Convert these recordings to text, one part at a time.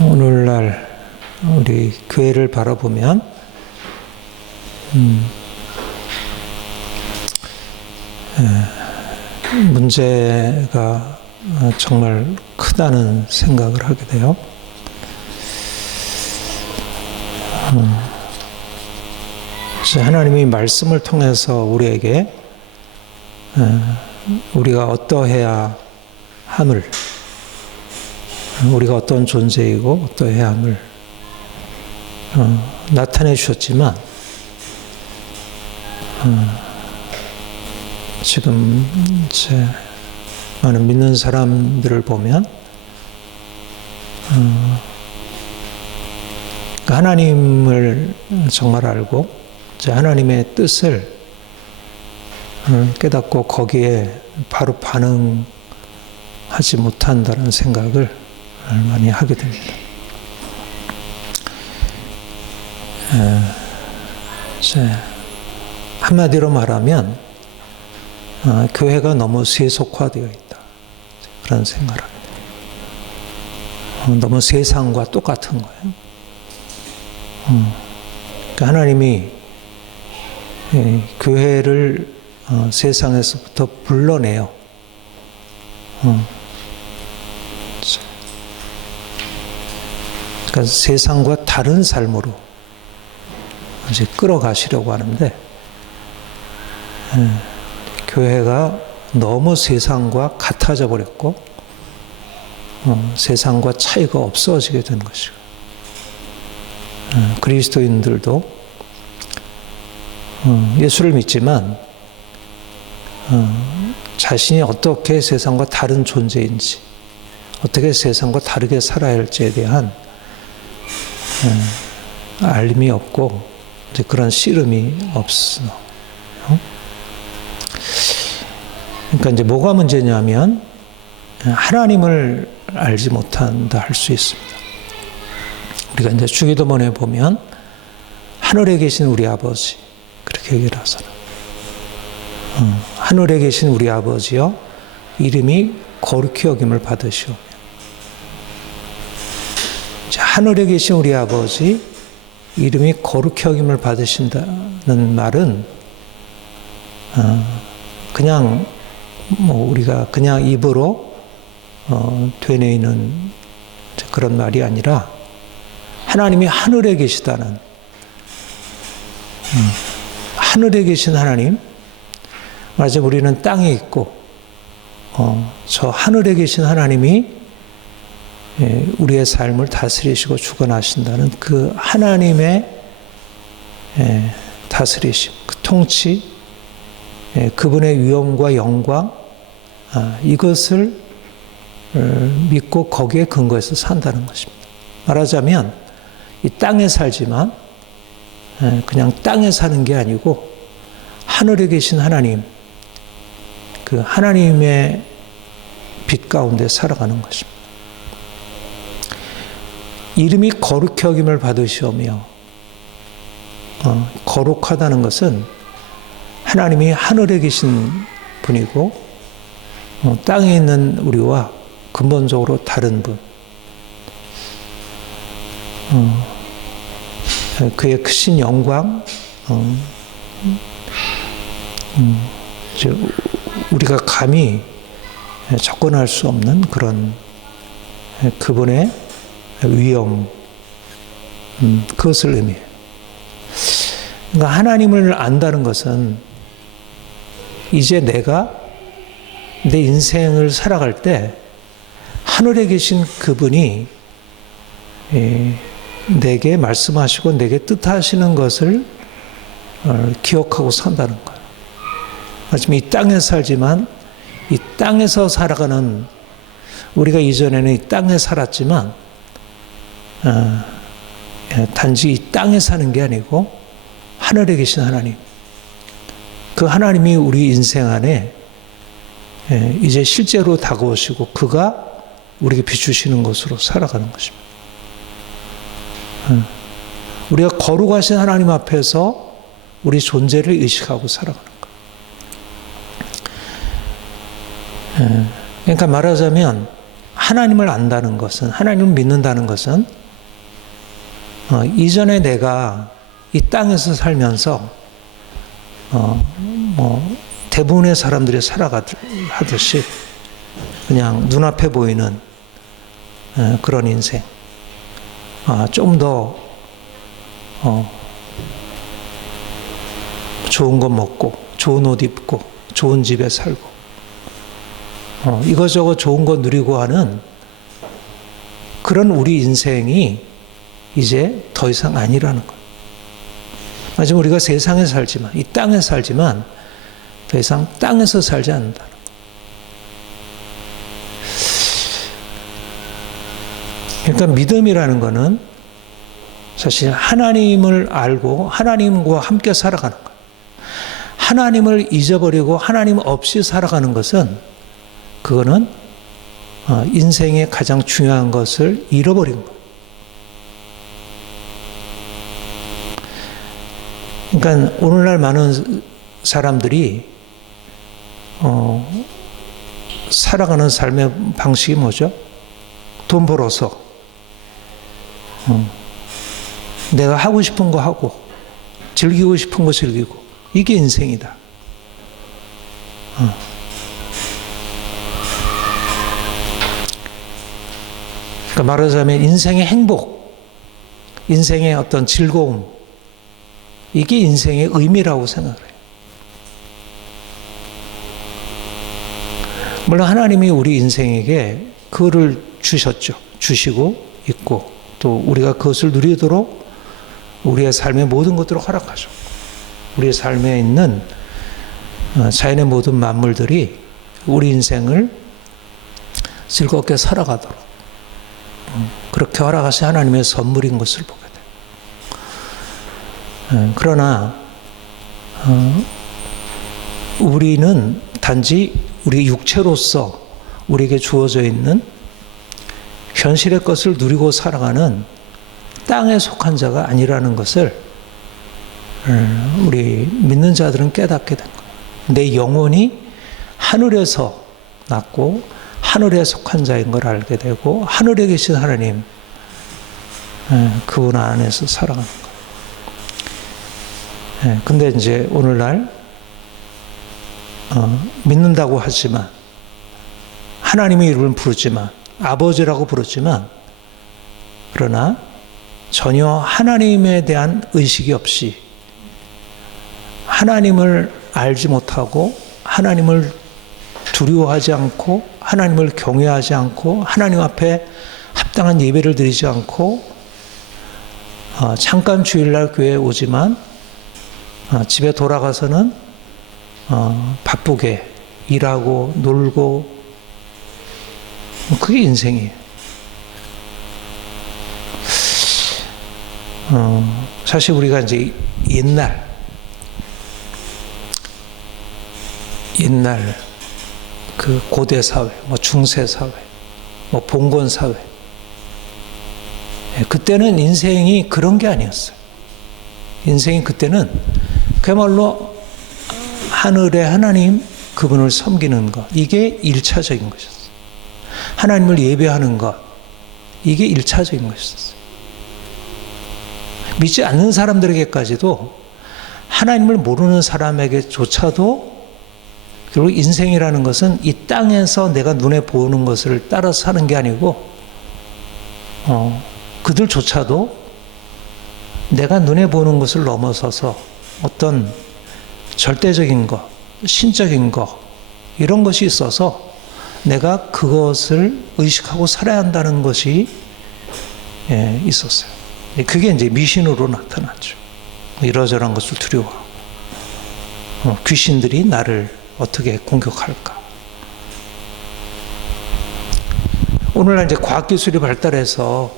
오늘날 우리 교회를 바라보면 문제가 정말 크다는 생각을 하게 돼요. 하나님이 말씀을 통해서 우리에게 우리가 어떠해야 함을, 우리가 어떤 존재이고 어떠해야 함을 나타내 주셨지만 지금 이제 많은 믿는 사람들을 보면 하나님을 정말 알고 이제 하나님의 뜻을 깨닫고 거기에 바로 반응하지 못한다는 생각을 많이 하게 됩니다. 이제 한마디로 말하면 교회가 너무 세속화되어 있다, 그런 생각을 합니다. 너무 세상과 똑같은 거예요. 그러니까 하나님이 교회를 세상에서부터 불러내요. 그러니까 세상과 다른 삶으로 이제 끌어가시려고 하는데 교회가 너무 세상과 같아져 버렸고 세상과 차이가 없어지게 된 것이고 그리스도인들도 예수를 믿지만 자신이 어떻게 세상과 다른 존재인지, 어떻게 세상과 다르게 살아야 할지에 대한 알림이 없고 이제 그런 씨름이 없어. 그러니까 이제 뭐가 문제냐면 하나님을 알지 못한다 할 수 있습니다. 우리가 이제 주기도문에 보면 하늘에 계신 우리 아버지 그렇게 얘기를 하잖아. 하늘에 계신 우리 아버지여 이름이 거룩히 여김을 받으시오며. 하늘에 계신 우리 아버지 이름이 거룩히 여김을 받으신다는 말은 그냥 우리가 그냥 입으로 되뇌이는 그런 말이 아니라 하나님이 하늘에 계시다는, 하늘에 계신 하나님, 말하자면 우리는 땅에 있고 저 하늘에 계신 하나님이 우리의 삶을 다스리시고 주관하신다는 그 하나님의 다스리심, 그 통치, 그분의 위엄과 영광, 이것을 믿고 거기에 근거해서 산다는 것입니다. 말하자면 이 땅에 살지만 그냥 땅에 사는 게 아니고 하늘에 계신 하나님, 그 하나님의 빛 가운데 살아가는 것입니다. 이름이 거룩히 여김을 받으시오며, 거룩하다는 것은 하나님이 하늘에 계신 분이고 땅에 있는 우리와 근본적으로 다른 분, 그의 크신 영광, 우리가 감히 접근할 수 없는 그런 그분의 위엄, 그것을 의미해요. 그러니까 하나님을 안다는 것은 이제 내가 내 인생을 살아갈 때 하늘에 계신 그분이 내게 말씀하시고 내게 뜻하시는 것을 기억하고 산다는 거예요. 마침 이 땅에 살지만 이 땅에서 살아가는, 우리가 이전에는 이 땅에 살았지만 단지 이 땅에 사는 게 아니고 하늘에 계신 하나님, 그 하나님이 우리 인생 안에 이제 실제로 다가오시고 그가 우리에게 비추시는 것으로 살아가는 것입니다. 우리가 거룩하신 하나님 앞에서 우리 존재를 의식하고 살아가는 거예요. 그러니까 말하자면 하나님을 안다는 것은, 하나님을 믿는다는 것은 이전에 내가 이 땅에서 살면서 대부분의 사람들이 살아가듯이 그냥 눈앞에 보이는 그런 인생, 좀 더 좋은 것 먹고 좋은 옷 입고 좋은 집에 살고 이것저것 좋은 거 누리고 하는 그런 우리 인생이 이제 더 이상 아니라는 거예요. 마치 우리가 세상에 살지만, 이 땅에 살지만 더 이상 땅에서 살지 않는다는 거예요. 그러니까 믿음이라는 거는 사실 하나님을 알고 하나님과 함께 살아가는 거예요. 하나님을 잊어버리고 하나님 없이 살아가는 것은, 그거는 인생의 가장 중요한 것을 잃어버린 거예요. 그러니까 오늘날 많은 사람들이 살아가는 삶의 방식이 뭐죠? 돈 벌어서 내가 하고 싶은 거 하고 즐기고 싶은 거 즐기고, 이게 인생이다. 그러니까 말하자면 인생의 행복, 인생의 어떤 즐거움, 이게 인생의 의미라고 생각을 해요. 물론 하나님이 우리 인생에게 그거를 주셨죠. 주시고 있고, 또 우리가 그것을 누리도록 우리의 삶의 모든 것들을 허락하셨고, 우리의 삶에 있는 자연의 모든 만물들이 우리 인생을 즐겁게 살아가도록 그렇게 허락하신 하나님의 선물인 것을 보게 돼요. 그러나 우리는 단지 우리 육체로서 우리에게 주어져 있는 현실의 것을 누리고 살아가는 땅에 속한 자가 아니라는 것을 우리 믿는 자들은 깨닫게 된 거예요. 내 영혼이 하늘에서 났고 하늘에 속한 자인 걸 알게 되고, 하늘에 계신 하나님, 그분 안에서 살아가는 거예요. 근데 이제 오늘날 믿는다고 하지만, 하나님의 이름을 부르지만, 아버지라고 부르지만, 그러나 전혀 하나님에 대한 의식이 없이 하나님을 알지 못하고 하나님을 두려워하지 않고 하나님을 경외하지 않고 하나님 앞에 합당한 예배를 드리지 않고 잠깐 주일날 교회에 오지만 집에 돌아가서는 바쁘게 일하고 놀고, 그게 인생이에요. 사실 우리가 이제 옛날 그 고대 사회, 뭐 중세 사회, 뭐 봉건 사회, 그때는 인생이 그런 게 아니었어요. 인생이 그때는 그야말로 하늘의 하나님, 그분을 섬기는 것, 이게 1차적인 것이었어요. 하나님을 예배하는 것, 이게 1차적인 것이었어요. 믿지 않는 사람들에게까지도, 하나님을 모르는 사람에게조차도, 그리고 인생이라는 것은 이 땅에서 내가 눈에 보이는 것을 따라 사는 게 아니고, 그들조차도 내가 눈에 보는 것을 넘어서서 어떤 절대적인 것, 신적인 것, 이런 것이 있어서 내가 그것을 의식하고 살아야 한다는 것이 있었어요. 그게 이제 미신으로 나타났죠. 이러저러한 것을 두려워하고, 귀신들이 나를 어떻게 공격할까. 오늘날 이제 과학기술이 발달해서,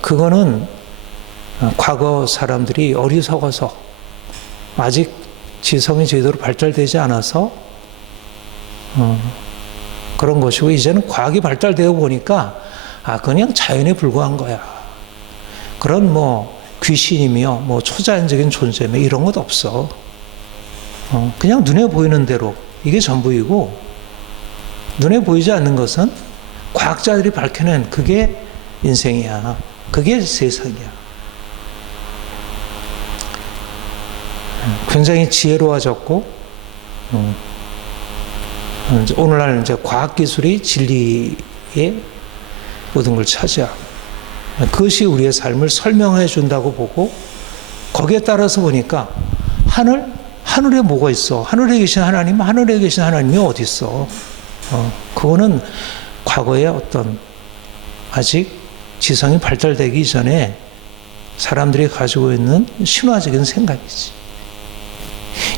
그거는 과거 사람들이 어리석어서 아직 지성이 제대로 발달되지 않아서 그런 것이고, 이제는 과학이 발달되어 보니까 그냥 자연에 불과한 거야. 그런 뭐 귀신이며 뭐 초자연적인 존재며 이런 것 없어. 그냥 눈에 보이는 대로 이게 전부이고, 눈에 보이지 않는 것은 과학자들이 밝혀낸 그게 인생이야. 그게 세상이야. 굉장히 지혜로워졌고, 오늘날 이제 과학기술이 진리의 모든 걸 차지하고, 그것이 우리의 삶을 설명해 준다고 보고, 거기에 따라서 보니까 하늘에 뭐가 있어? 하늘에 계신 하나님이 어디 있어? 그거는 과거에 어떤 아직 지성이 발달되기 이전에 사람들이 가지고 있는 신화적인 생각이지.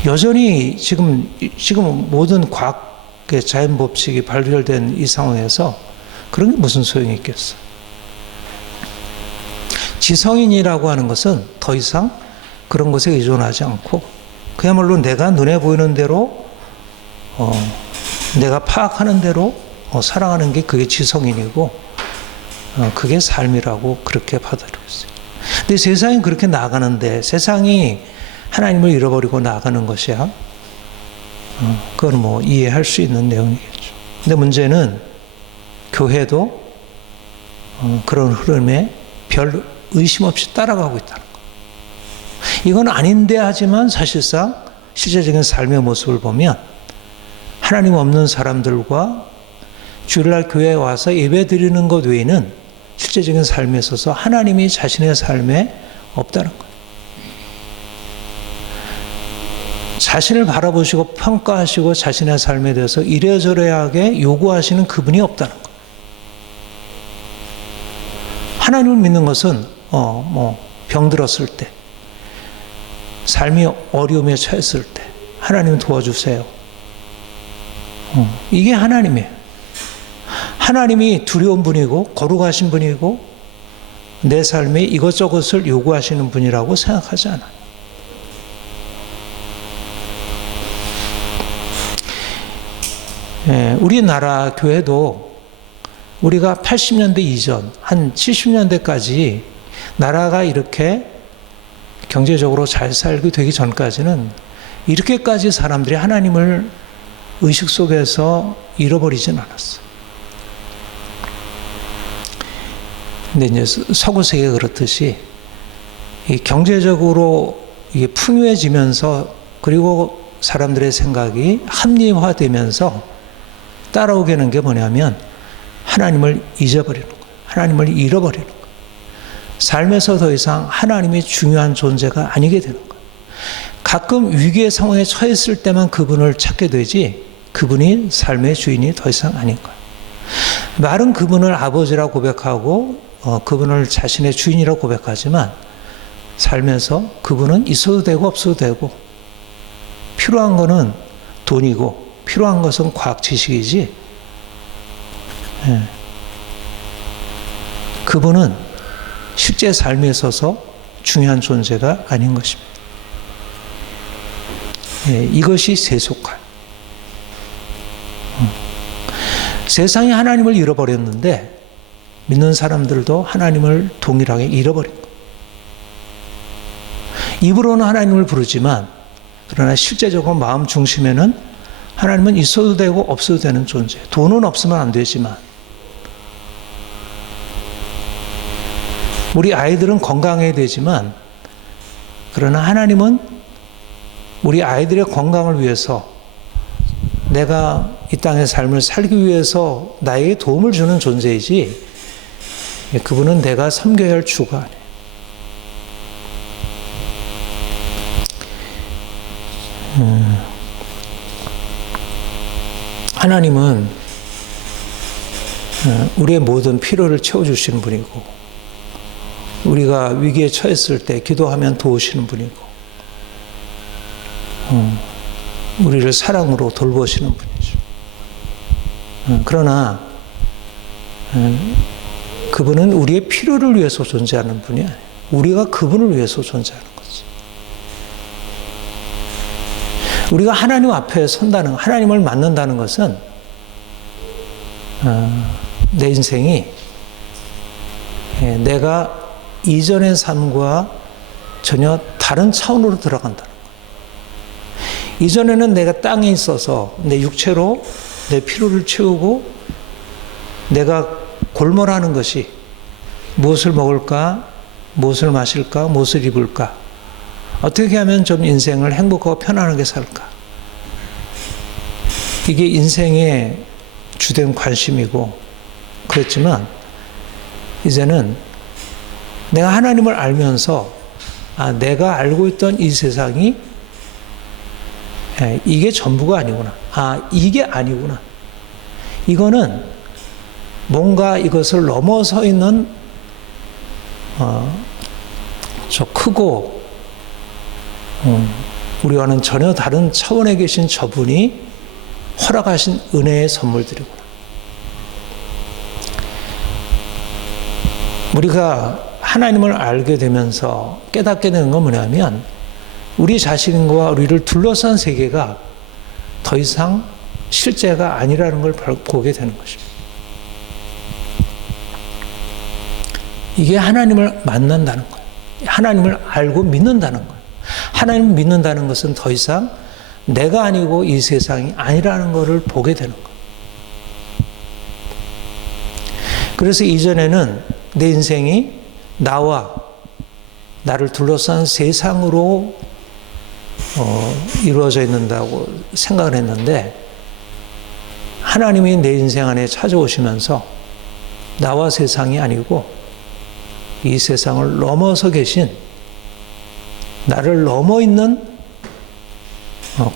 여전히 지금 모든 과학의 자연 법칙이 발달된 이 상황에서 그런 게 무슨 소용이 있겠어? 지성인이라고 하는 것은 더 이상 그런 것에 의존하지 않고 그야말로 내가 눈에 보이는 대로 내가 파악하는 대로 살아가는 게 그게 지성인이고 그게 삶이라고 그렇게 받아들이고 있어요. 근데 세상이 그렇게 나가는데 세상이 하나님을 잃어버리고 나가는 것이야. 그건 뭐 이해할 수 있는 내용이겠죠. 근데 문제는 교회도 그런 흐름에 별 의심 없이 따라가고 있다는 거. 이건 아닌데 하지만 사실상 실제적인 삶의 모습을 보면 하나님 없는 사람들과 주일날 교회에 와서 예배 드리는 것 외에는 실제적인 삶에 있어서 하나님이 자신의 삶에 없다는 거예요. 자신을 바라보시고 평가하시고 자신의 삶에 대해서 이래저래하게 요구하시는 그분이 없다는 거예요. 하나님을 믿는 것은 병들었을 때, 삶이 어려움에 처했을 때 하나님 도와주세요. 이게 하나님이에요. 하나님이 두려운 분이고 거룩하신 분이고 내 삶에 이것저것을 요구하시는 분이라고 생각하지 않아요. 우리나라 교회도 우리가 80년대 이전, 한 70년대까지 나라가 이렇게 경제적으로 잘 살게 되기 전까지는 이렇게까지 사람들이 하나님을 의식 속에서 잃어버리진 않았어요. 근데 이제 서구 세계가 그렇듯이 이 경제적으로 이게 풍요해지면서 그리고 사람들의 생각이 합리화되면서 따라오게 하는 게 뭐냐면 하나님을 잊어버리는 거예요. 하나님을 잃어버리는 거예요. 삶에서 더 이상 하나님이 중요한 존재가 아니게 되는 거예요. 가끔 위기의 상황에 처했을 때만 그분을 찾게 되지 그분이 삶의 주인이 더 이상 아닌 거예요. 말은 그분을 아버지라고 고백하고 그분을 자신의 주인이라고 고백하지만 삶에서 그분은 있어도 되고 없어도 되고 필요한 거는 돈이고 필요한 것은 과학 지식이지 그분은 실제 삶에 있어서 중요한 존재가 아닌 것입니다. 이것이 세속화. 세상이 하나님을 잃어버렸는데 믿는 사람들도 하나님을 동일하게 잃어버린 거예요. 입으로는 하나님을 부르지만 그러나 실제적으로 마음 중심에는 하나님은 있어도 되고 없어도 되는 존재. 돈은 없으면 안 되지만 우리 아이들은 건강해야 되지만 그러나 하나님은 우리 아이들의 건강을 위해서 내가 이 땅의 삶을 살기 위해서 나에게 도움을 주는 존재이지 그분은 내가 섬겨야 할 주가 아니에요. 하나님은 우리의 모든 필요를 채워주시는 분이고 우리가 위기에 처했을 때 기도하면 도우시는 분이고 우리를 사랑으로 돌보시는 분이죠. 그러나 그분은 우리의 필요를 위해서 존재하는 분이 아니에요. 우리가 그분을 위해서 존재하는 거지. 우리가 하나님 앞에 선다는, 하나님을 만난다는 것은 내 인생이 내가 이전의 삶과 전혀 다른 차원으로 들어간다는 거예요. 이전에는 내가 땅에 있어서 내 육체로 내 필요를 채우고 내가 골몰하는 것이 무엇을 먹을까, 무엇을 마실까, 무엇을 입을까, 어떻게 하면 좀 인생을 행복하고 편안하게 살까. 이게 인생의 주된 관심이고 그랬지만 이제는 내가 하나님을 알면서 내가 알고 있던 이 세상이 이게 전부가 아니구나. 이게 아니구나. 이거는 뭔가 이것을 넘어서 있는 저 크고 우리와는 전혀 다른 차원에 계신 저분이 허락하신 은혜의 선물들이구나. 우리가 하나님을 알게 되면서 깨닫게 되는 건 뭐냐면 우리 자신과 우리를 둘러싼 세계가 더 이상 실제가 아니라는 걸 보게 되는 것입니다. 이게 하나님을 만난다는 거예요. 하나님을 알고 믿는다는 거예요. 하나님을 믿는다는 것은 더 이상 내가 아니고 이 세상이 아니라는 것을 보게 되는 거예요. 그래서 이전에는 내 인생이 나와 나를 둘러싼 세상으로 이루어져 있는다고 생각을 했는데 하나님이 내 인생 안에 찾아오시면서 나와 세상이 아니고 이 세상을 넘어서 계신 나를 넘어 있는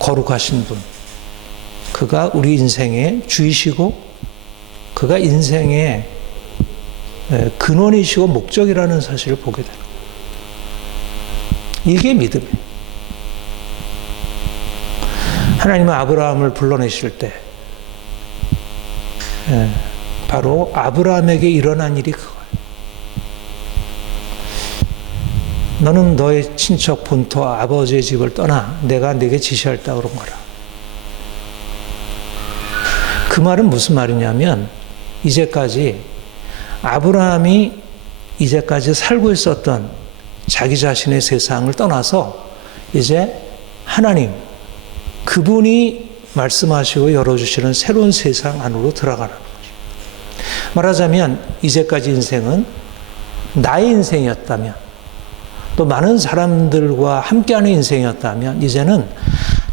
거룩하신 분, 그가 우리 인생의 주이시고 그가 인생의 근원이시고 목적이라는 사실을 보게 되는 거예요. 이게 믿음이에요. 하나님은 아브라함을 불러내실 때 바로 아브라함에게 일어난 일이 그거예요. 너는 너의 친척 본토와 아버지의 집을 떠나 내가 네게 지시할다 그런 거라. 그 말은 무슨 말이냐면 이제까지 아브라함이 이제까지 살고 있었던 자기 자신의 세상을 떠나서 이제 하나님, 그분이 말씀하시고 열어주시는 새로운 세상 안으로 들어가는 거죠. 말하자면 이제까지 인생은 나의 인생이었다면 또 많은 사람들과 함께하는 인생이었다면 이제는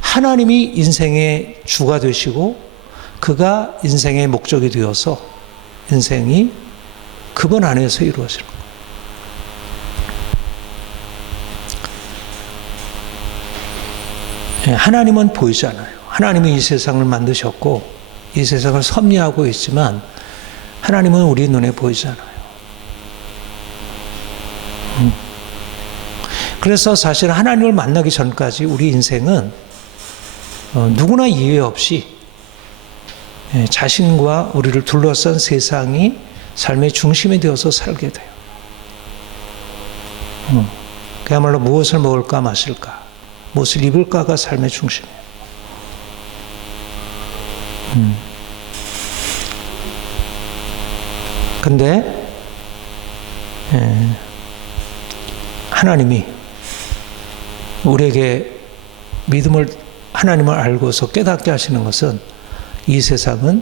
하나님이 인생의 주가 되시고 그가 인생의 목적이 되어서 인생이 그분 안에서 이루어지는 거예요. 하나님은 보이지 않아요. 하나님은 이 세상을 만드셨고 이 세상을 섭리하고 있지만 하나님은 우리 눈에 보이지 않아요. 그래서 사실 하나님을 만나기 전까지 우리 인생은 누구나 이해 없이 자신과 우리를 둘러싼 세상이 삶의 중심이 되어서 살게 돼요. 그야말로 무엇을 먹을까 마실까, 무엇을 입을까가 삶의 중심이에요. 근데 하나님이 우리에게 믿음을, 하나님을 알고서 깨닫게 하시는 것은 이 세상은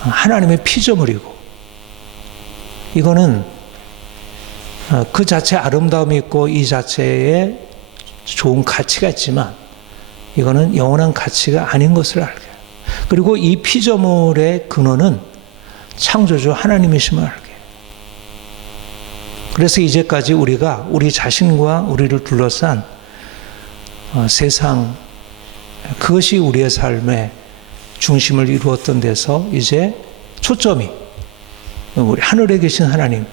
하나님의 피조물이고 이거는 그 자체 아름다움이 있고 이 자체에 좋은 가치가 있지만 이거는 영원한 가치가 아닌 것을 알게 해요. 그리고 이 피조물의 근원은 창조주 하나님이심을 알게 해요. 그래서 이제까지 우리가 우리 자신과 우리를 둘러싼 세상, 그것이 우리의 삶의 중심을 이루었던 데서 이제 초점이 우리 하늘에 계신 하나님,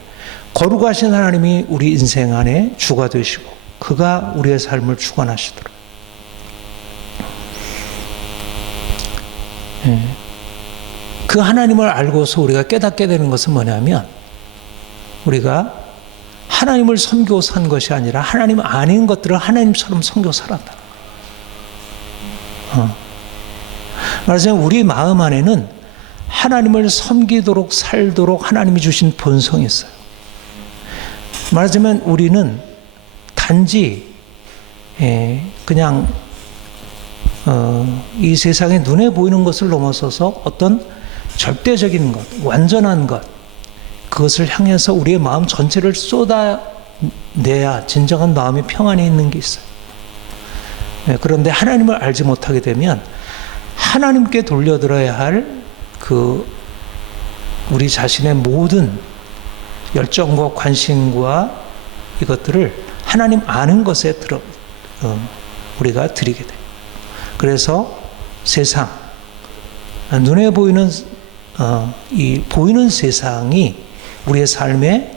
거룩하신 하나님이 우리 인생 안에 주가 되시고 그가 우리의 삶을 주관하시도록. 그 하나님을 알고서 우리가 깨닫게 되는 것은 뭐냐면 우리가 하나님을 섬기고 산 것이 아니라 하나님 아닌 것들을 하나님처럼 섬기고 살았다. 말하자면 우리 마음 안에는 하나님을 섬기도록 살도록 하나님이 주신 본성이 있어요. 말하자면 우리는 단지 그냥 이 세상에 눈에 보이는 것을 넘어서서 어떤 절대적인 것, 완전한 것, 그것을 향해서 우리의 마음 전체를 쏟아내야 진정한 마음의 평안이 있는 게 있어요. 그런데 하나님을 알지 못하게 되면 하나님께 돌려들어야 할 우리 자신의 모든 열정과 관심과 이것들을 하나님 아는 것에 우리가 드리게 돼요. 그래서 세상, 눈에 보이는 이 보이는 세상이 우리의 삶의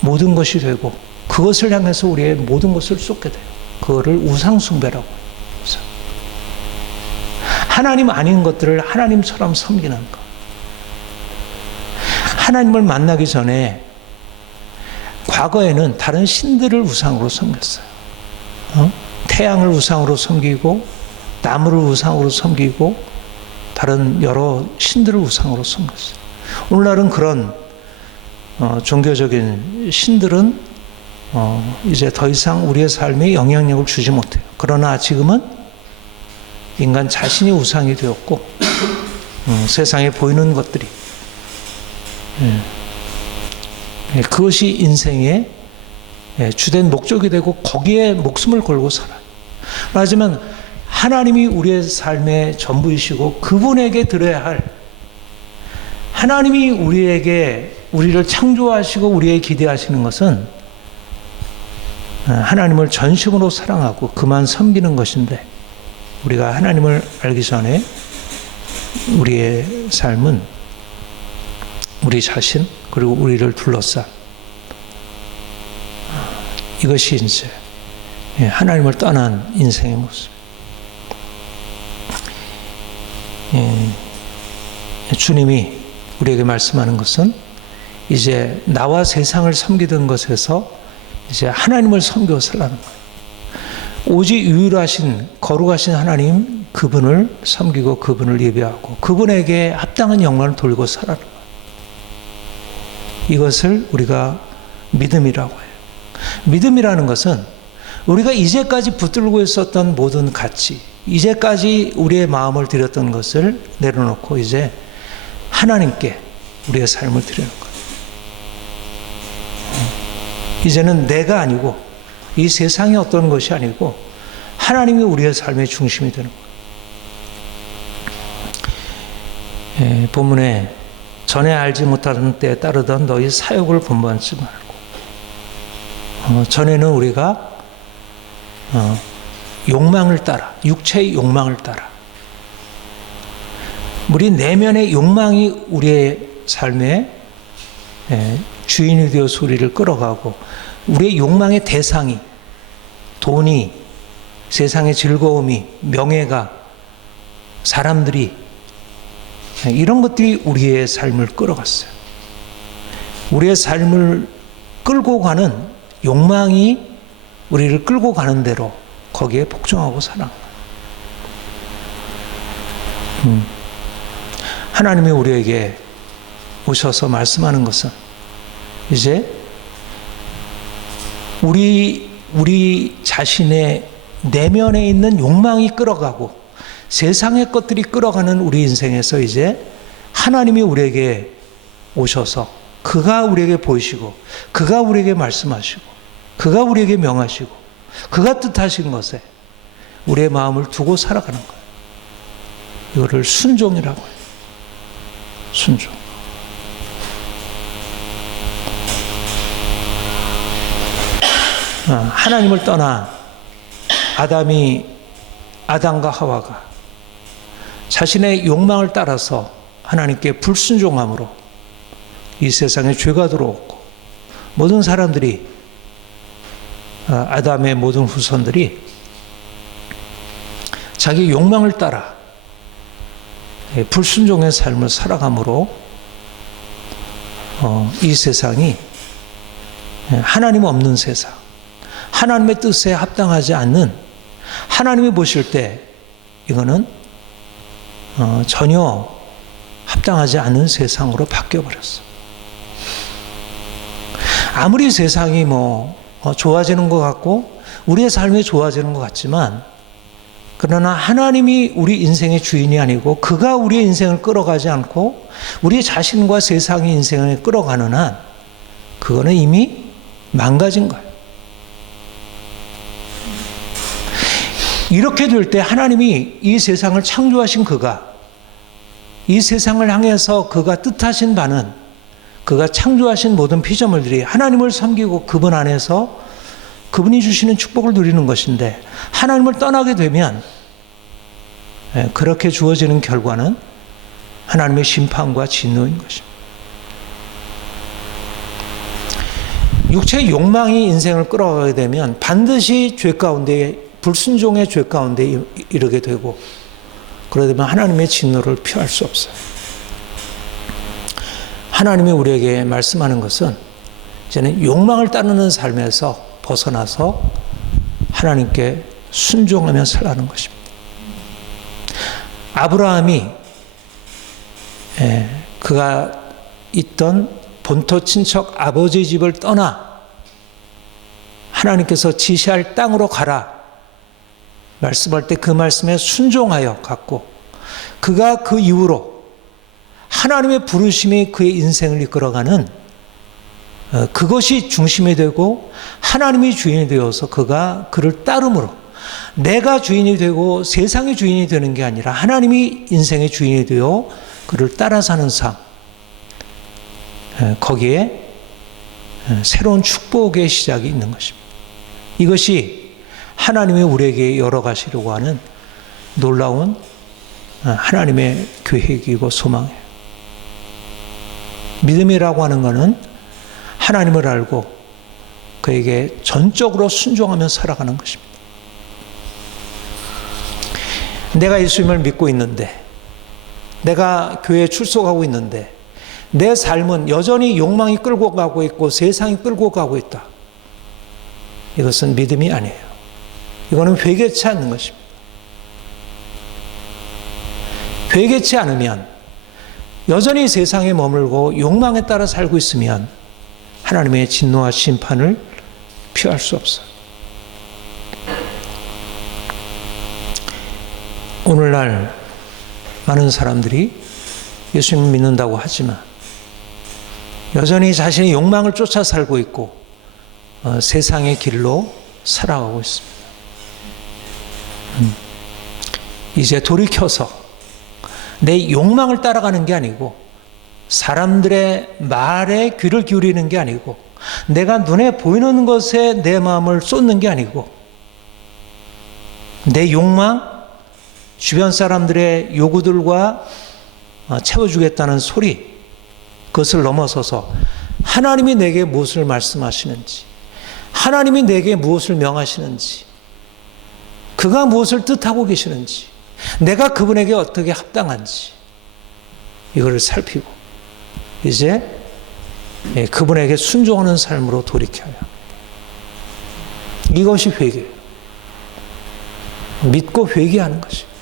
모든 것이 되고 그것을 향해서 우리의 모든 것을 쏟게 돼요. 그거를 우상숭배라고 해요. 하나님 아닌 것들을 하나님처럼 섬기는 것. 하나님을 만나기 전에 과거에는 다른 신들을 우상으로 섬겼어요. 태양을 우상으로 섬기고 나무를 우상으로 섬기고 다른 여러 신들을 우상으로 섬겼어요. 오늘날은 그런 종교적인 신들은 이제 더 이상 우리의 삶에 영향력을 주지 못해요. 그러나 지금은 인간 자신이 우상이 되었고 세상에 보이는 것들이 그것이 인생의 주된 목적이 되고 거기에 목숨을 걸고 살아요. 하지만 하나님이 우리의 삶의 전부이시고 그분에게 드려야 할, 하나님이 우리를 창조하시고 우리에게 기대하시는 것은 하나님을 전심으로 사랑하고 그만 섬기는 것인데, 우리가 하나님을 알기 전에 우리의 삶은 우리 자신 그리고 우리를 둘러싼 이것이 이제 하나님을 떠난 인생의 모습. 주님이 우리에게 말씀하는 것은 이제 나와 세상을 섬기던 것에서 이제 하나님을 섬겨 살라는 거예요. 오직 유일하신 거룩하신 하나님, 그분을 섬기고 그분을 예배하고 그분에게 합당한 영광을 돌고 살아라. 이것을 우리가 믿음이라고 해요. 믿음이라는 것은 우리가 이제까지 붙들고 있었던 모든 가치, 이제까지 우리의 마음을 드렸던 것을 내려놓고 이제 하나님께 우리의 삶을 드리는 거예요. 이제는 내가 아니고 이 세상이 어떤 것이 아니고 하나님이 우리의 삶의 중심이 되는 거예요. 본문에 전에 알지 못하던 때에 따르던 너희 사욕을 본받지 말고, 전에는 우리가 욕망을 따라, 육체의 욕망을 따라, 우리 내면의 욕망이 우리의 삶의 주인이 되어서 우리를 끌어가고, 우리의 욕망의 대상이 돈이, 세상의 즐거움이, 명예가, 사람들이, 이런 것들이 우리의 삶을 끌어갔어요. 우리의 삶을 끌고 가는 욕망이 우리를 끌고 가는 대로 거기에 복종하고 살아. 하나님이 우리에게 오셔서 말씀하는 것은 이제 우리 자신의 내면에 있는 욕망이 끌어가고 세상의 것들이 끌어가는 우리 인생에서 이제 하나님이 우리에게 오셔서 그가 우리에게 보이시고 그가 우리에게 말씀하시고 그가 우리에게 명하시고 그가 뜻하신 것에 우리의 마음을 두고 살아가는 거예요. 이거를 순종이라고 해요. 순종. 하나님을 떠나 아담과 하와가 자신의 욕망을 따라서 하나님께 불순종함으로 이 세상에 죄가 들어왔고, 모든 사람들이, 아담의 모든 후손들이 자기 욕망을 따라 불순종의 삶을 살아감으로 이 세상이 하나님 없는 세상, 하나님의 뜻에 합당하지 않는, 하나님이 보실 때 이거는 전혀 합당하지 않은 세상으로 바뀌어버렸어. 아무리 세상이 좋아지는 것 같고 우리의 삶이 좋아지는 것 같지만 그러나 하나님이 우리 인생의 주인이 아니고 그가 우리의 인생을 끌어가지 않고 우리 자신과 세상의 인생을 끌어가는 한 그거는 이미 망가진 거예요. 이렇게 될 때 하나님이 이 세상을 창조하신 그가 이 세상을 향해서 그가 뜻하신 바는 그가 창조하신 모든 피조물들이 하나님을 섬기고 그분 안에서 그분이 주시는 축복을 누리는 것인데 하나님을 떠나게 되면 그렇게 주어지는 결과는 하나님의 심판과 진노인 것입니다. 육체의 욕망이 인생을 끌어가게 되면 반드시 죄 가운데 불순종의 죄 가운데 이르게 되고 그러다 보면 하나님의 진노를 피할 수 없어요. 하나님이 우리에게 말씀하는 것은 이제는 욕망을 따르는 삶에서 벗어나서 하나님께 순종하며 살라는 것입니다. 아브라함이 그가 있던 본토 친척 아버지 집을 떠나 하나님께서 지시할 땅으로 가라 말씀할 때 그 말씀에 순종하여 갔고 그가 그 이후로 하나님의 부르심이 그의 인생을 이끌어가는 그것이 중심이 되고 하나님이 주인이 되어서 그가 그를 따름으로 내가 주인이 되고 세상의 주인이 되는 게 아니라 하나님이 인생의 주인이 되어 그를 따라 사는 삶 거기에 새로운 축복의 시작이 있는 것입니다. 이것이 하나님이 우리에게 열어가시려고 하는 놀라운 하나님의 계획이고 소망이에요. 믿음이라고 하는 것은 하나님을 알고 그에게 전적으로 순종하며 살아가는 것입니다. 내가 예수님을 믿고 있는데 내가 교회에 출석하고 있는데 내 삶은 여전히 욕망이 끌고 가고 있고 세상이 끌고 가고 있다. 이것은 믿음이 아니에요. 이거는 회개치 않는 것입니다. 회개치 않으면 여전히 세상에 머물고 욕망에 따라 살고 있으면 하나님의 진노와 심판을 피할 수 없어요. 오늘날 많은 사람들이 예수님을 믿는다고 하지만 여전히 자신의 욕망을 쫓아 살고 있고 세상의 길로 살아가고 있습니다. 이제 돌이켜서 내 욕망을 따라가는 게 아니고 사람들의 말에 귀를 기울이는 게 아니고 내가 눈에 보이는 것에 내 마음을 쏟는 게 아니고 내 욕망, 주변 사람들의 요구들과 채워주겠다는 소리 그것을 넘어서서 하나님이 내게 무엇을 말씀하시는지 하나님이 내게 무엇을 명하시는지 그가 무엇을 뜻하고 계시는지 내가 그분에게 어떻게 합당한지 이거를 살피고 이제 그분에게 순종하는 삶으로 돌이켜야 합니다. 이것이 회개예요. 믿고 회개하는 것이에요.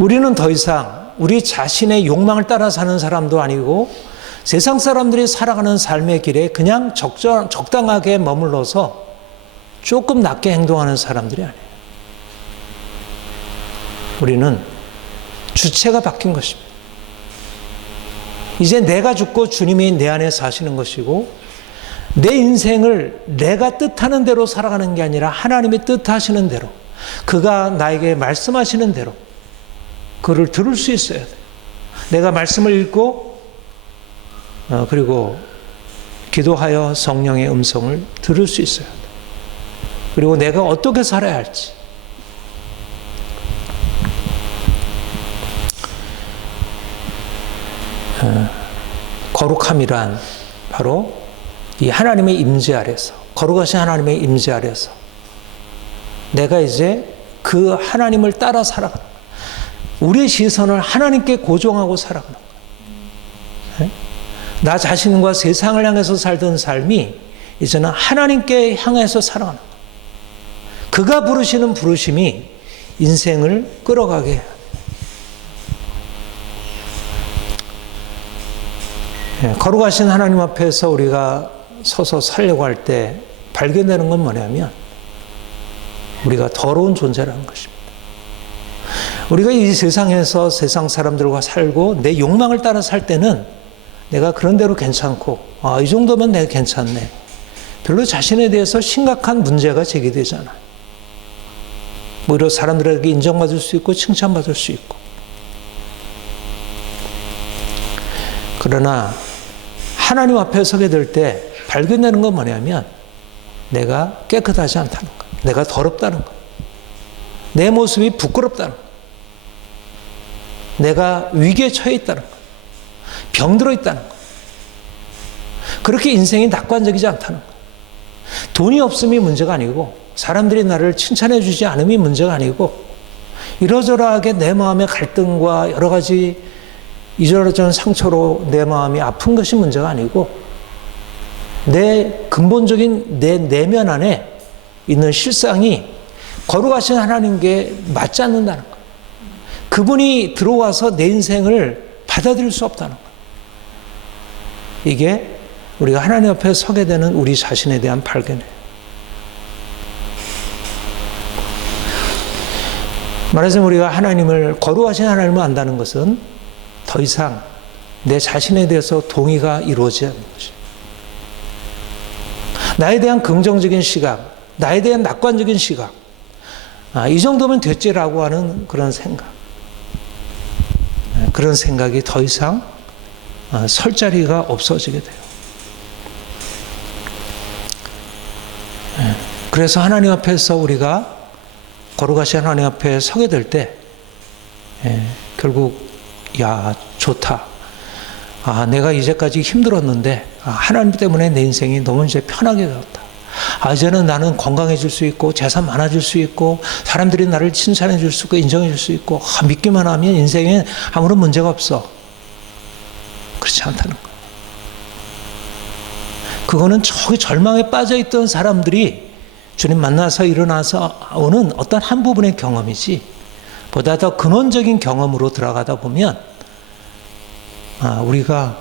우리는 더 이상 우리 자신의 욕망을 따라 사는 사람도 아니고 세상 사람들이 살아가는 삶의 길에 그냥 적당하게 머물러서 조금 낮게 행동하는 사람들이 아니에요. 우리는 주체가 바뀐 것입니다. 이제 내가 죽고 주님이 내 안에 사시는 것이고 내 인생을 내가 뜻하는 대로 살아가는 게 아니라 하나님이 뜻하시는 대로 그가 나에게 말씀하시는 대로 그를 들을 수 있어야 돼요. 내가 말씀을 읽고 그리고 기도하여 성령의 음성을 들을 수 있어야 돼요. 그리고 내가 어떻게 살아야 할지 거룩함이란 바로 이 하나님의 임재 아래서 거룩하신 하나님의 임재 아래서 내가 이제 그 하나님을 따라 살아가는 거예요. 우리의 시선을 하나님께 고정하고 살아가는 거예요. 나 자신과 세상을 향해서 살던 삶이 이제는 하나님께 향해서 살아가는 거예요. 그가 부르시는 부르심이 인생을 끌어가게 해요. 거룩하신 하나님 앞에서 우리가 서서 살려고 할 때 발견되는 건 뭐냐면 우리가 더러운 존재라는 것입니다. 우리가 이 세상에서 세상 사람들과 살고 내 욕망을 따라 살 때는 내가 그런 대로 괜찮고 이 정도면 내가 괜찮네. 별로 자신에 대해서 심각한 문제가 제기되잖아요. 오히려 사람들에게 인정받을 수 있고 칭찬받을 수 있고. 그러나 하나님 앞에 서게 될 때 발견되는 건 뭐냐면 내가 깨끗하지 않다는 것, 내가 더럽다는 것, 내 모습이 부끄럽다는 것, 내가 위기에 처해 있다는 것, 병들어 있다는 것, 그렇게 인생이 낙관적이지 않다는 것. 돈이 없음이 문제가 아니고 사람들이 나를 칭찬해 주지 않음이 문제가 아니고 이러저러하게 내 마음의 갈등과 여러 가지 이러저런 상처로 내 마음이 아픈 것이 문제가 아니고 내 근본적인 내 내면 안에 있는 실상이 거룩하신 하나님께 맞지 않는다는 것. 그분이 들어와서 내 인생을 받아들일 수 없다는 것. 이게 우리가 하나님 앞에 서게 되는 우리 자신에 대한 발견이에요. 말하자면 우리가 하나님을, 거룩하신 하나님을 안다는 것은 더 이상 내 자신에 대해서 동의가 이루어지지 않는 것이에요. 나에 대한 긍정적인 시각, 나에 대한 낙관적인 시각, 이 정도면 됐지라고 하는 그런 생각, 그런 생각이 더 이상 설 자리가 없어지게 돼요. 그래서 하나님 앞에서 우리가 거룩하신 하나님 앞에 서게 될 때 결국 좋다. 내가 이제까지 힘들었는데 하나님 때문에 내 인생이 너무 이제 편하게 되었다. 이제는 나는 건강해질 수 있고 재산 많아질 수 있고 사람들이 나를 칭찬해 줄 수 있고 인정해 줄 수 있고 믿기만 하면 인생에 아무런 문제가 없어. 그렇지 않다는 거예요. 그거는 저기 절망에 빠져있던 사람들이 주님 만나서 일어나서 오는 어떤 한 부분의 경험이지 보다 더 근원적인 경험으로 들어가다 보면 우리가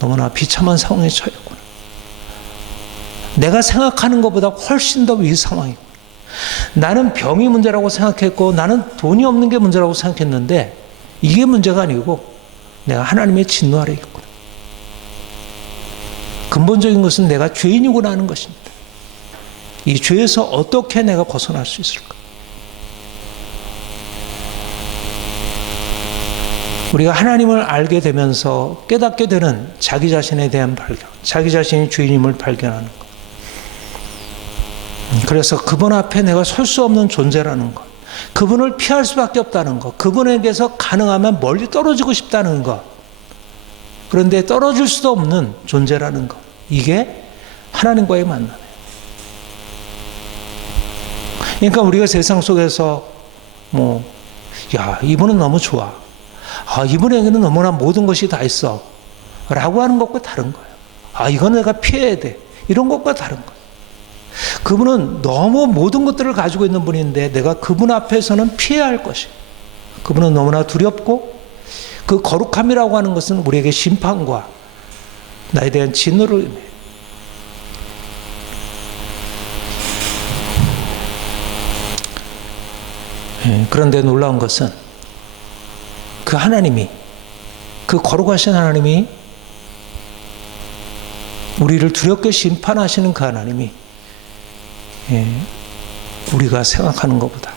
너무나 비참한 상황에 처했구나. 내가 생각하는 것보다 훨씬 더 위 상황이고 나는 병이 문제라고 생각했고 나는 돈이 없는 게 문제라고 생각했는데 이게 문제가 아니고 내가 하나님의 진노 아래 있구나. 근본적인 것은 내가 죄인이구나 하는 것입니다. 이 죄에서 어떻게 내가 벗어날 수 있을까? 우리가 하나님을 알게 되면서 깨닫게 되는 자기 자신에 대한 발견, 자기 자신이 죄인임을 발견하는 것. 그래서 그분 앞에 내가 설 수 없는 존재라는 것, 그분을 피할 수밖에 없다는 것, 그분에게서 가능하면 멀리 떨어지고 싶다는 것, 그런데 떨어질 수도 없는 존재라는 것, 이게 하나님과의 만남이에요. 그러니까 우리가 세상 속에서 이분은 너무 좋아, 이분에게는 너무나 모든 것이 다 있어 라고 하는 것과 다른 거예요. 이건 내가 피해야 돼, 이런 것과 다른 거예요. 그분은 너무 모든 것들을 가지고 있는 분인데 내가 그분 앞에서는 피해야 할 것이에요. 그분은 너무나 두렵고 그 거룩함이라고 하는 것은 우리에게 심판과 나에 대한 진노를 의미해요. 그런데 놀라운 것은 그 하나님이, 그 거룩하신 하나님이 우리를 두렵게 심판하시는 그 하나님이 우리가 생각하는 것보다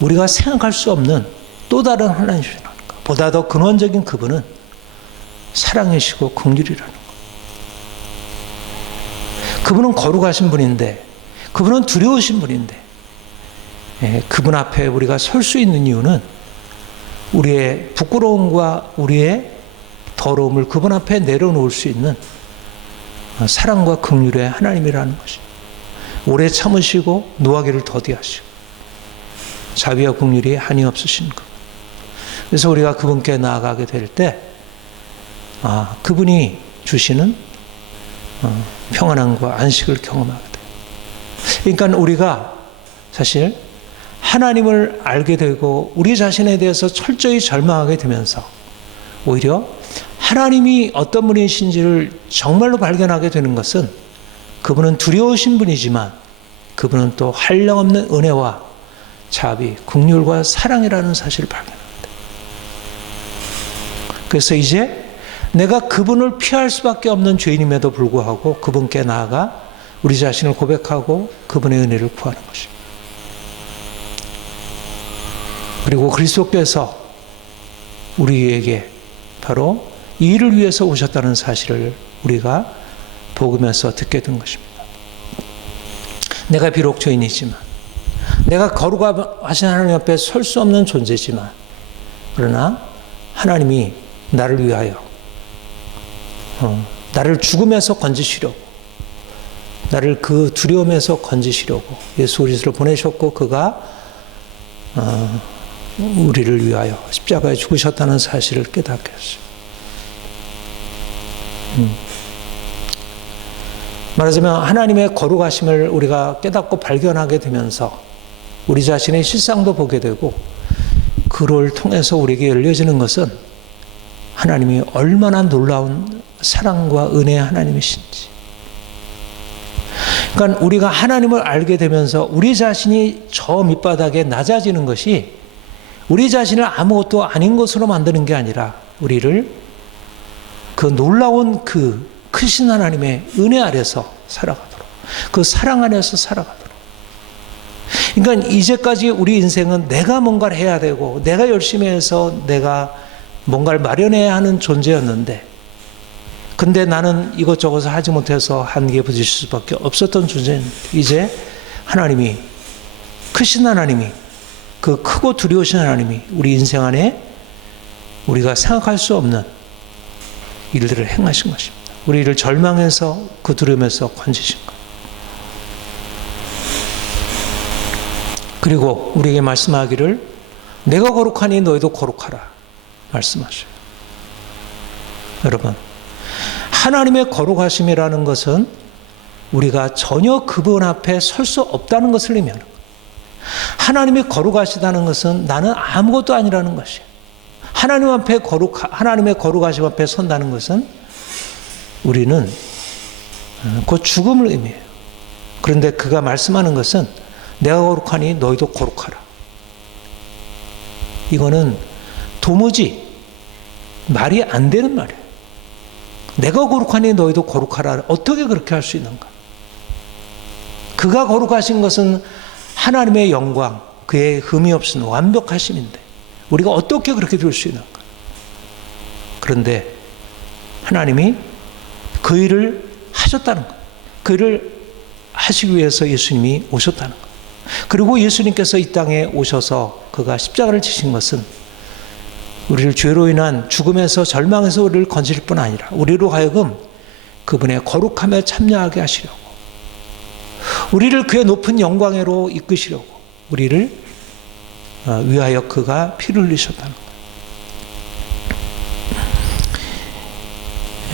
우리가 생각할 수 없는 또 다른 하나님이시라는 것, 보다 더 근원적인 그분은 사랑이시고 긍휼이라는 것. 그분은 거룩하신 분인데, 그분은 두려우신 분인데, 그분 앞에 우리가 설 수 있는 이유는 우리의 부끄러움과 우리의 더러움을 그분 앞에 내려놓을 수 있는 사랑과 긍휼의 하나님이라는 것입니다. 오래 참으시고 노하기를 더디하시고 자비와 긍휼이 한이 없으신 것. 그래서 우리가 그분께 나아가게 될 때 그분이 주시는 평안함과 안식을 경험하게 돼요. 그러니까 우리가 사실 하나님을 알게 되고 우리 자신에 대해서 철저히 절망하게 되면서 오히려 하나님이 어떤 분이신지를 정말로 발견하게 되는 것은 그분은 두려우신 분이지만 그분은 또 한량없는 은혜와 자비, 긍휼과 사랑이라는 사실을 발견합니다. 그래서 이제 내가 그분을 피할 수밖에 없는 죄인임에도 불구하고 그분께 나아가 우리 자신을 고백하고 그분의 은혜를 구하는 것입니다. 그리고 그리스도께서 우리에게 바로 이 일을 위해서 오셨다는 사실을 우리가 복음에서 듣게 된 것입니다. 내가 비록 죄인이지만, 내가 거룩하신 하나님 앞에 설 수 없는 존재지만, 그러나 하나님이 나를 위하여 나를 죽음에서 건지시려고, 나를 그 두려움에서 건지시려고 예수 그리스도를 보내셨고, 그가 우리를 위하여 십자가에 죽으셨다는 사실을 깨닫게 했어요. 말하자면 하나님의 거룩하심을 우리가 깨닫고 발견하게 되면서 우리 자신의 실상도 보게 되고, 그를 통해서 우리에게 열려지는 것은 하나님이 얼마나 놀라운 사랑과 은혜의 하나님이신지. 그러니까 우리가 하나님을 알게 되면서 우리 자신이 저 밑바닥에 낮아지는 것이 우리 자신을 아무것도 아닌 것으로 만드는 게 아니라 우리를 그 놀라운 그 크신 하나님의 은혜 아래서 살아가도록, 그 사랑 안에서 살아가도록. 그러니까 이제까지 우리 인생은 내가 뭔가를 해야 되고 내가 열심히 해서 내가 뭔가를 마련해야 하는 존재였는데, 근데 나는 이것저것 하지 못해서 한계에 부딪힐 수밖에 없었던 존재인데, 이제 하나님이, 크신 하나님이, 그 크고 두려우신 하나님이 우리 인생 안에 우리가 생각할 수 없는 일들을 행하신 것입니다. 우리를 절망해서 그 두려움에서 건지신 것. 그리고 우리에게 말씀하기를 내가 거룩하니 너희도 거룩하라 말씀하셔요. 여러분, 하나님의 거룩하심이라는 것은 우리가 전혀 그분 앞에 설 수 없다는 것을 의미하는 거예요. 하나님이 거룩하시다는 것은 나는 아무것도 아니라는 것이에요. 하나님의 거룩하심 앞에 선다는 것은 우리는 그 죽음을 의미해요. 그런데 그가 말씀하는 것은 내가 거룩하니 너희도 거룩하라. 이거는 도무지 말이 안 되는 말이에요. 내가 거룩하니 너희도 거룩하라. 어떻게 그렇게 할 수 있는가? 그가 거룩하신 것은 하나님의 영광, 그의 흠이 없은 완벽하심인데 우리가 어떻게 그렇게 될 수 있는가? 그런데 하나님이 그 일을 하셨다는 것, 그 일을 하시기 위해서 예수님이 오셨다는 것. 그리고 예수님께서 이 땅에 오셔서 그가 십자가를 지신 것은 우리를 죄로 인한 죽음에서 절망에서 우리를 건질 뿐 아니라 우리로 하여금 그분의 거룩함에 참여하게 하시려고, 우리를 그의 높은 영광으로 이끄시려고 우리를 위하여 그가 피를 흘리셨다는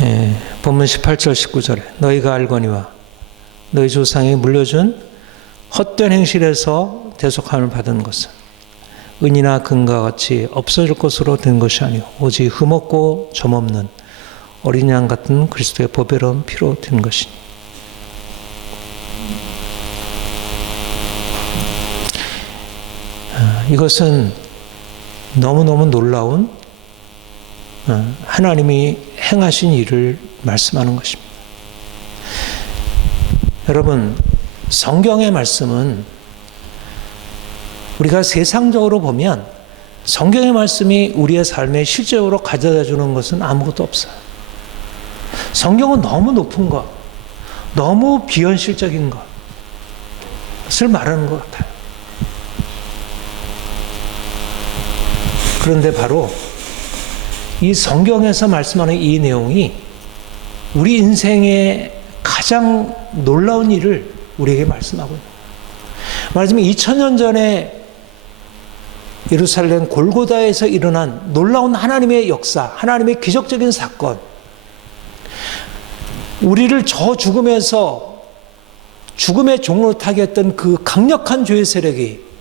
거예요. 본문 18절 19절에 너희가 알거니와 너희 조상이 물려준 헛된 행실에서 대속함을 받은 것은 은이나 금과 같이 없어질 것으로 된 것이 아니오 오직 흠없고 점없는 어린 양 같은 그리스도의 보배로운 피로 된 것이니. 이것은 너무너무 놀라운 하나님이 행하신 일을 말씀하는 것입니다. 여러분, 성경의 말씀은 우리가 세상적으로 보면 성경의 말씀이 우리의 삶에 실제로 가져다 주는 것은 아무것도 없어요. 성경은 너무 높은 것, 너무 비현실적인 것을 말하는 것 같아요. 그런데 바로 이 성경에서 말씀하는 이 내용이 우리 인생의 가장 놀라운 일을 우리에게 말씀하고 있는 거예요. 말하자면 2000년 전에 예루살렘 골고다에서 일어난 놀라운 하나님의 역사, 하나님의 기적적인 사건, 우리를 저 죽음에서 죽음의 종로 타게 했던 그 강력한 죄의 세력이,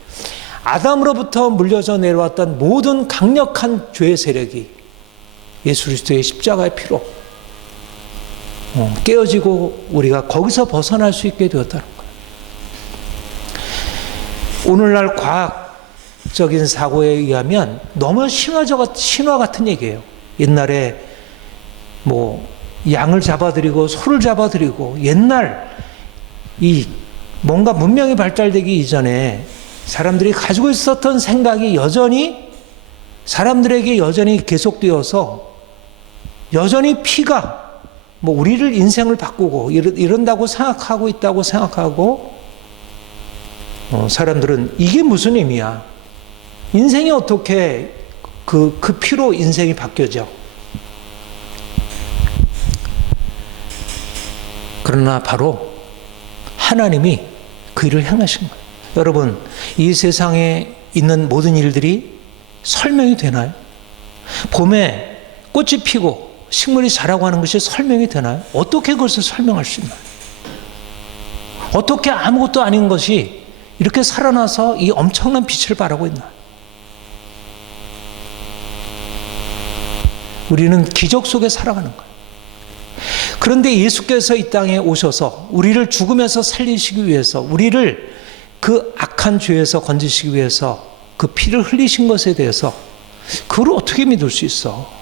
아담으로부터 물려져 내려왔던 모든 강력한 죄의 세력이 예수 그리스도의 십자가의 피로 깨어지고 우리가 거기서 벗어날 수 있게 되었다는 거예요. 오늘날 과학적인 사고에 의하면 너무 신화 같은 얘기예요. 옛날에 뭐 양을 잡아들이고 소를 잡아들이고, 옛날 이 뭔가 문명이 발달되기 이전에 사람들이 가지고 있었던 생각이 여전히 사람들에게 여전히 계속되어서 여전히 피가 뭐 우리를 인생을 바꾸고 이런다고 생각하고 있다고 생각하고, 사람들은 이게 무슨 의미야? 인생이 어떻게 그 피로 인생이 바뀌어져? 그러나 바로 하나님이 그 일을 행하신 거예요. 여러분, 이 세상에 있는 모든 일들이 설명이 되나요? 봄에 꽃이 피고 식물이 자라고 하는 것이 설명이 되나요? 어떻게 그것을 설명할 수 있나요? 어떻게 아무것도 아닌 것이 이렇게 살아나서 이 엄청난 빛을 발하고 있나요? 우리는 기적 속에 살아가는 거예요. 그런데 예수께서 이 땅에 오셔서 우리를 죽음에서 살리시기 위해서, 우리를 그 악한 죄에서 건지시기 위해서 그 피를 흘리신 것에 대해서 그걸 어떻게 믿을 수 있어?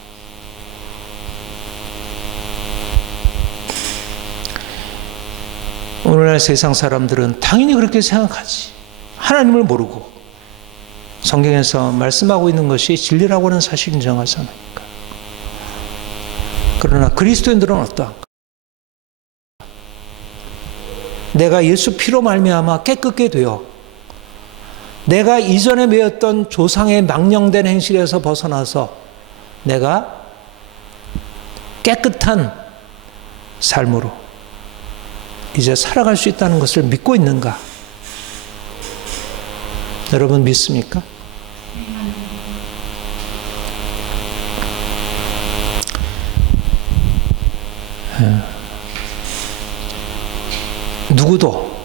오늘날 세상 사람들은 당연히 그렇게 생각하지. 하나님을 모르고 성경에서 말씀하고 있는 것이 진리라고 하는 사실을 인정하지 않으니까. 그러나 그리스도인들은 어떠한가? 내가 예수 피로 말미암아 깨끗게 되어 내가 이전에 매였던 조상의 망령된 행실에서 벗어나서 내가 깨끗한 삶으로 이제 살아갈 수 있다는 것을 믿고 있는가? 여러분 믿습니까? 누구도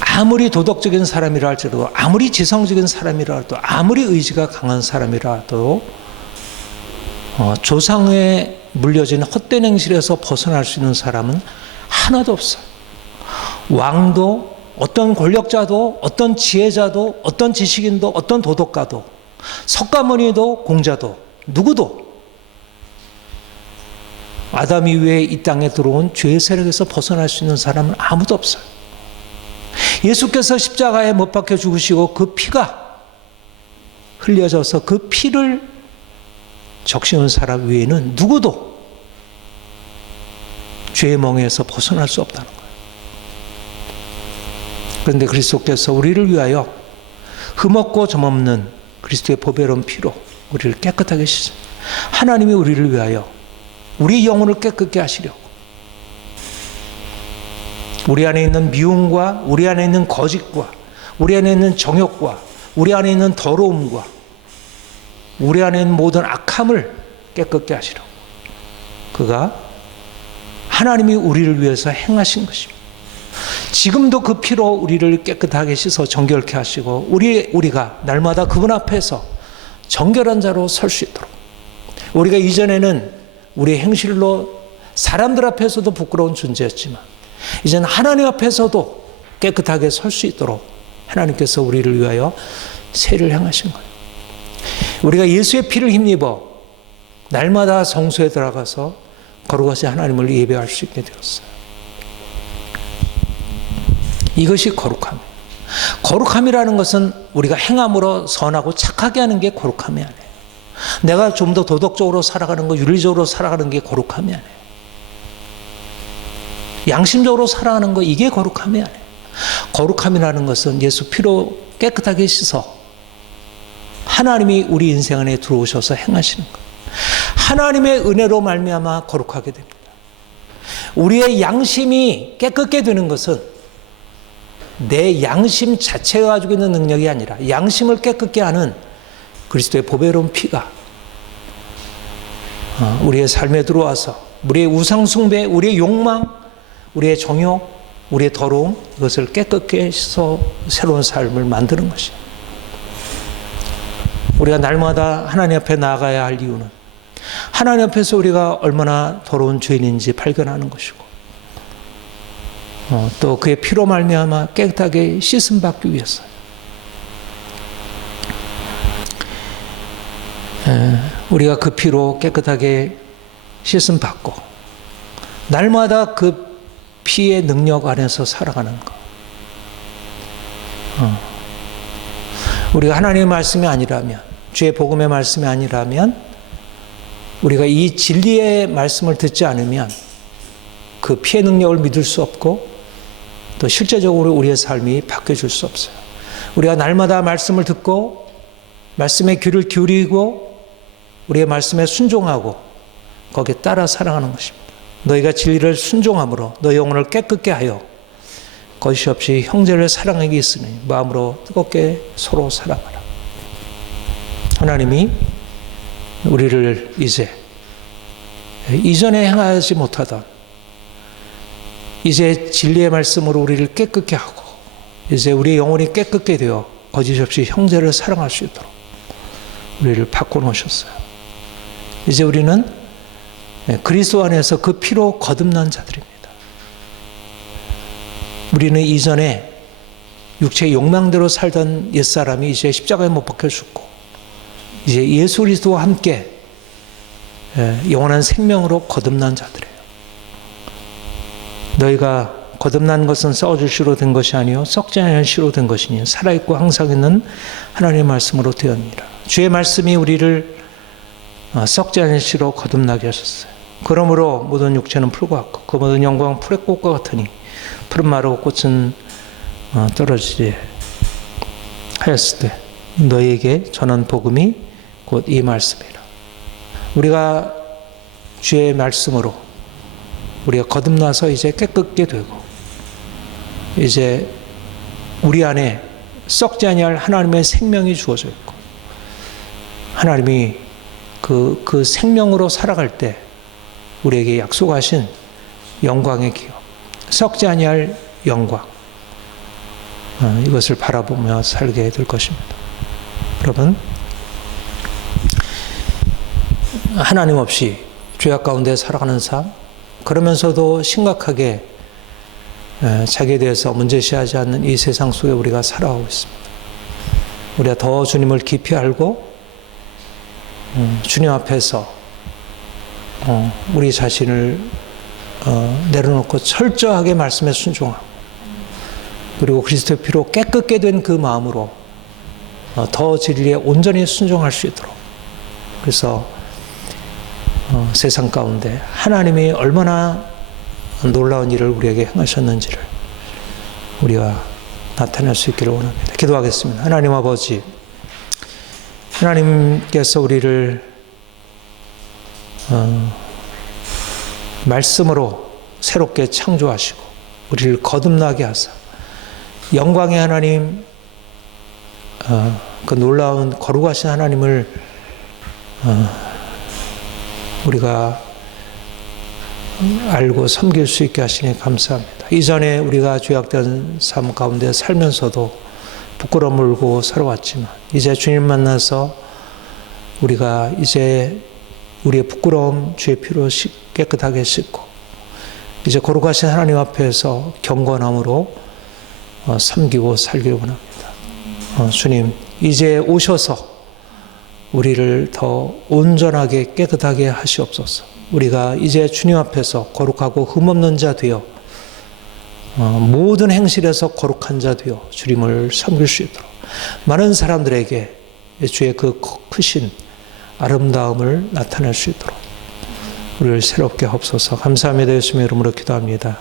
아무리 도덕적인 사람이라 할지라도, 아무리 지성적인 사람이라 해도, 아무리 의지가 강한 사람이라도 조상에 물려진 헛된 행실에서 벗어날 수 있는 사람은 하나도 없어요. 왕도, 어떤 권력자도, 어떤 지혜자도, 어떤 지식인도, 어떤 도덕가도, 석가모니도, 공자도, 누구도 아담 이후에 이 땅에 들어온 죄의 세력에서 벗어날 수 있는 사람은 아무도 없어요. 예수께서 십자가에 못 박혀 죽으시고 그 피가 흘려져서 그 피를 적시는 사람 외에는 누구도 죄의 멍에서 벗어날 수 없다는 거예요. 그런데 그리스도께서 우리를 위하여 흠없고 점없는 그리스도의 보배로운 피로 우리를 깨끗하게 씻습니다. 하나님이 우리를 위하여 우리 영혼을 깨끗게 하시려고, 우리 안에 있는 미움과 우리 안에 있는 거짓과 우리 안에 있는 정욕과 우리 안에 있는 더러움과 우리 안에 있는 모든 악함을 깨끗게 하시려고, 그가 하나님이 우리를 위해서 행하신 것입니다. 지금도 그 피로 우리를 깨끗하게 씻어 정결케 하시고 우리가 날마다 그분 앞에서 정결한 자로 설 수 있도록, 우리가 이전에는 우리의 행실로 사람들 앞에서도 부끄러운 존재였지만 이제는 하나님 앞에서도 깨끗하게 설 수 있도록 하나님께서 우리를 위하여 세를 행하신 거예요. 우리가 예수의 피를 힘입어 날마다 성소에 들어가서 거룩하신 하나님을 예배할 수 있게 되었어요. 이것이 거룩함이에요. 거룩함이라는 것은 우리가 행함으로 선하고 착하게 하는 게 거룩함이 아니에요. 내가 좀 더 도덕적으로 살아가는 거, 윤리적으로 살아가는 게 거룩함이 아니에요. 양심적으로 살아가는 거, 이게 거룩함이 아니에요. 거룩함이라는 것은 예수 피로 깨끗하게 씻어 하나님이 우리 인생 안에 들어오셔서 행하시는 거예요. 하나님의 은혜로 말미암아 거룩하게 됩니다. 우리의 양심이 깨끗게 되는 것은 내 양심 자체가 가지고 있는 능력이 아니라 양심을 깨끗게 하는 그리스도의 보배로운 피가 우리의 삶에 들어와서 우리의 우상숭배, 우리의 욕망, 우리의 정욕, 우리의 더러움, 이것을 깨끗게 씻어 새로운 삶을 만드는 것이에요. 우리가 날마다 하나님 앞에 나아가야 할 이유는 하나님 앞에서 우리가 얼마나 더러운 죄인인지 발견하는 것이고, 또 그의 피로 말미암아 깨끗하게 씻음 받기 위해서 우리가 그 피로 깨끗하게 씻음 받고 날마다 그 피의 능력 안에서 살아가는 것. 우리가 하나님의 말씀이 아니라면, 주의 복음의 말씀이 아니라면, 우리가 이 진리의 말씀을 듣지 않으면 그 피의 능력을 믿을 수 없고 또 실제적으로 우리의 삶이 바뀌어질 수 없어요. 우리가 날마다 말씀을 듣고 말씀에 귀를 기울이고 우리의 말씀에 순종하고 거기에 따라 살아가는 것입니다. 너희가 진리를 순종함으로 너희 영혼을 깨끗게 하여 거짓 없이 형제를 사랑하게 있으니 마음으로 뜨겁게 서로 사랑하라. 하나님이 우리를 이제 이전에 행하지 못하던 이제 진리의 말씀으로 우리를 깨끗게 하고 이제 우리의 영혼이 깨끗게 되어 거짓 없이 형제를 사랑할 수 있도록 우리를 바꿔놓으셨어요. 이제 우리는 그리스도 안에서 그 피로 거듭난 자들입니다. 우리는 이전에 육체의 욕망대로 살던 옛사람이 이제 십자가에 못 박혀 죽고 이제 예수 그리스도와 함께 영원한 생명으로 거듭난 자들이에요. 너희가 거듭난 것은 썩어질 씨로 된 것이 아니요 썩지 않을 씨로 된 것이니 살아있고 항상 있는 하나님의 말씀으로 되었느니라. 주의 말씀이 우리를 썩지 않을 씨로 거듭나게 하셨어요. 그러므로 모든 육체는 풀과 같고 그 모든 영광은 풀의 꽃과 같으니 풀은 마르고 꽃은 떨어지지 하였을 때 너희에게 전한 복음이 곧 이 말씀이라. 우리가 주의 말씀으로 우리가 거듭나서 이제 깨끗게 되고 이제 우리 안에 썩지 아니할 하나님의 생명이 주어져 있고 하나님이 그 생명으로 살아갈 때 우리에게 약속하신 영광의 기업, 썩지 아니할 영광, 이것을 바라보며 살게 될 것입니다. 여러분, 하나님 없이 죄악 가운데 살아가는 삶, 그러면서도 심각하게 자기에 대해서 문제시하지 않는 이 세상 속에 우리가 살아가고 있습니다. 우리가 더 주님을 깊이 알고 주님 앞에서 우리 자신을 내려놓고 철저하게 말씀에 순종하고 그리고 그리스도의 피로 깨끗게 된 그 마음으로 더 진리에 온전히 순종할 수 있도록 그래서 세상 가운데 하나님이 얼마나 놀라운 일을 우리에게 행하셨는지를 우리가 나타낼 수 있기를 원합니다. 기도하겠습니다. 하나님 아버지, 하나님께서 우리를 말씀으로 새롭게 창조하시고 우리를 거듭나게 하사 영광의 하나님, 그 놀라운 거룩하신 하나님을 우리가 알고 섬길 수 있게 하시니 감사합니다. 이전에 우리가 죄악된 삶 가운데 살면서도 부끄러움 물고 살아왔지만 이제 주님 만나서 우리가 이제 우리의 부끄러움 주의 피로 깨끗하게 씻고 이제 거룩하신 하나님 앞에서 경건함으로 섬기고 살기를 원합니다. 주님, 이제 오셔서 우리를 더 온전하게 깨끗하게 하시옵소서. 우리가 이제 주님 앞에서 거룩하고 흠없는 자 되어 모든 행실에서 거룩한 자 되어 주님을 섬길 수 있도록 많은 사람들에게 주의 그 크신 아름다움을 나타낼 수 있도록 우리를 새롭게 하옵소서. 감사합니다. 예수님의 이름으로 기도합니다.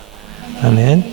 아멘.